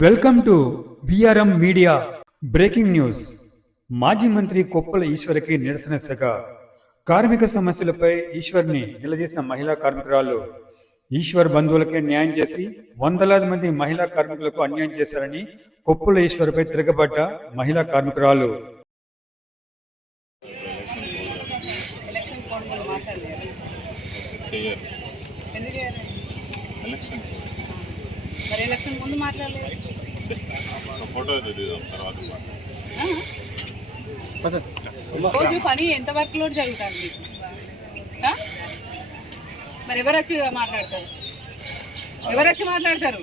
Welcome to VRM media breaking news మాజీ మంత్రి కొప్పుల ఈశ్వర్కి నిరసన శాఖ కార్మిక సమస్యలపై ఈశ్వర్ని నిలదీసిన మహిళా కార్మికురాలు ఈశ్వర్ బంధువులకే న్యాయం చేసి వందలాది మంది మహిళా కార్మికులకు అన్యాయం చేశారని కొప్పుల ఈశ్వర్పై తిరగబడ్డ మహిళా కార్మికురాలు. ఎలక్షన్ ఎలక్షన్ ముందు మాట్లాడలేదు. రోజు పని ఎంత వర్క్ లోడ్ జరుగుతుంది? మరి ఎవరు వచ్చి మాట్లాడతారు? ఎవరు వచ్చి మాట్లాడతారు?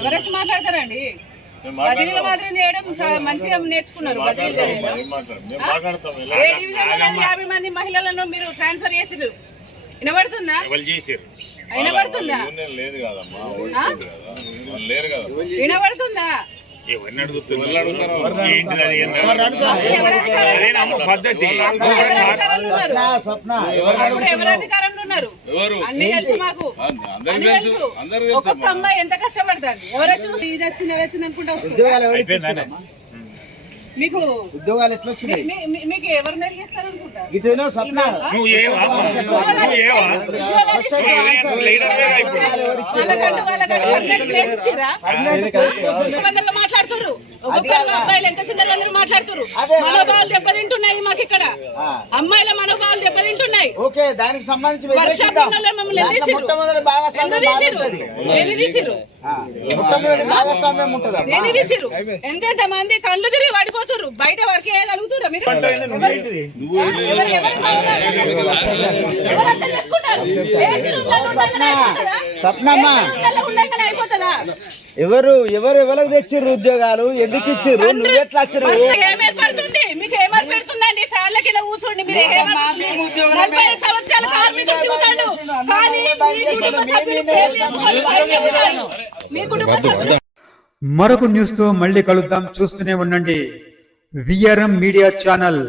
ఎవరు వచ్చి మాట్లాడతారండి? బదిలీల. మాత్రం చేయడం మంచిగా నేర్చుకున్నారు బదిలీలు. చేయడం. ఏ డివిజన్ యాభై మంది మహిళలను మీరు ట్రాన్స్ఫర్ చేసిరు వినబడుతుందా? వినబడుతుందా? లేదు కదమ్మా లేరు కదా వినబడుతుందా? ఎవరిని అడుగుతున్నారు? పద్ధతి. ఎవరు అన్ని తెలుసు మాకు. అన్ని తెలుసు. ఒక్కొక్క అమ్మాయి ఎంత కష్టపడుతుంది? ఎవరు వచ్చి ఇది వచ్చింది అది వచ్చింది అనుకుంటా వస్తుంది ఉద్యోగాలు ఎవరికి ఇచ్చారమ్మా? మీకు ఉద్యోగాలు ఎట్లా వచ్చినాయి మీకు ఎవరు వాళ్ళకంటూ వాళ్ళకంటూ పర్మనెంట్ ప్లేస్ ఇచ్చిర్రా? వందలు మాట్లాడుతుర్రు ఒక్కొక్కరు అబ్బాయిలు ఎంత మాట్లాడుతుర్రు? అదే, మనోభావాలు దెబ్బతింటున్నాయి మాకు ఇక్కడ ఆ. అమ్మాయిల మనోభావాలు దెబ్బతింటున్నాయి. ఓకే దానికి సంబంధించి? ఎంతెంత మంది కళ్ళు తిరిగి పడిపోతుర్రు బయట వర్క్ చేయగలుగుతుర్రా మీరు? ఎవరు అర్థం చేసుకుంటారు? అయిపోతుందా? ఎవరు ఎవరు ఎవరికి తెచ్చిర్రు ఉద్యోగాలు? ఎందుకు ఇచ్చిర్రు? నువ్వు ఎట్లా వచ్చిర్రు? సభ్యులు మరొక న్యూస్తో మళ్ళీ కలుద్దాం. చూస్తూనే ఉండండి. VRM media channel.